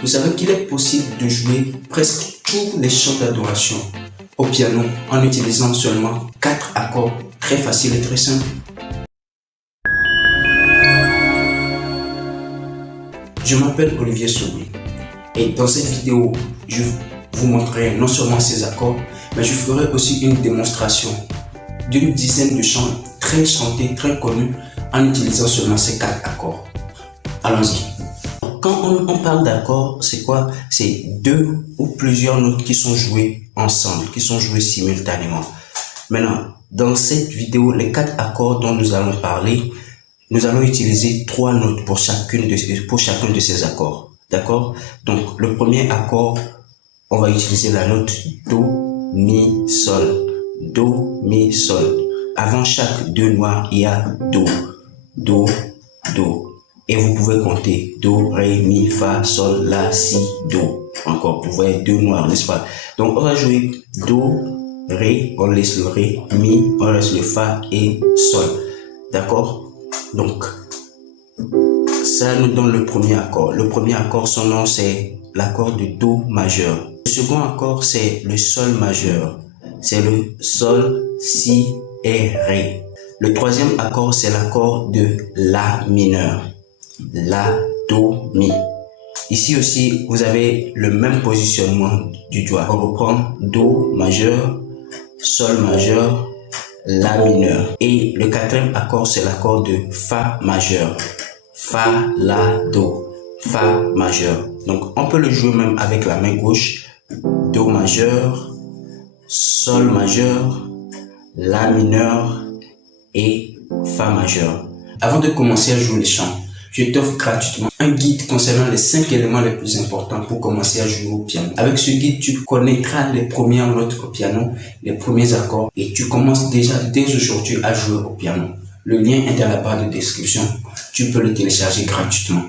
Vous savez qu'il est possible de jouer presque tous les chants d'adoration au piano en utilisant seulement 4 accords très faciles et très simples. Je m'appelle Olivier Sobri et dans cette vidéo, je vous montrerai non seulement ces accords, mais je ferai aussi une démonstration d'une dizaine de chants très chantés, très connus en utilisant seulement ces 4 accords. Allons-y. Quand on parle d'accords, c'est quoi? C'est 2 ou plusieurs notes qui sont jouées ensemble, qui sont jouées simultanément. Maintenant, dans cette vidéo, les 4 accords dont nous allons parler, nous allons utiliser 3 notes pour chacun de ces accords. D'accord? Donc, le premier accord, on va utiliser la note Do, Mi, Sol. Do, Mi, Sol. Avant chaque 2 noirs, il y a Do. Do, Do. Et vous pouvez compter Do, Ré, Mi, Fa, Sol, La, Si, Do. Encore, vous voyez 2 noirs, n'est-ce pas? Donc, on va jouer Do, Ré, on laisse le Ré, Mi, on laisse le Fa et Sol. D'accord? Donc, ça nous donne le premier accord. Le premier accord, son nom, c'est l'accord de Do majeur. Le second accord, c'est le Sol majeur. C'est le Sol, Si et Ré. Le troisième accord, c'est l'accord de La mineur. La, Do, Mi. Ici aussi, vous avez le même positionnement du doigt. On reprend Do majeur, Sol majeur, La mineur. Et le quatrième accord, c'est l'accord de Fa majeur. Fa, La, Do. Fa majeur. Donc, on peut le jouer même avec la main gauche. Do majeur, Sol majeur, La mineur et Fa majeur. Avant de commencer à jouer les chants, je t'offre gratuitement un guide concernant les 5 éléments les plus importants pour commencer à jouer au piano. Avec ce guide, tu connaîtras les premières notes au piano, les premiers accords et tu commences déjà dès aujourd'hui à jouer au piano. Le lien est dans la barre de description. Tu peux le télécharger gratuitement.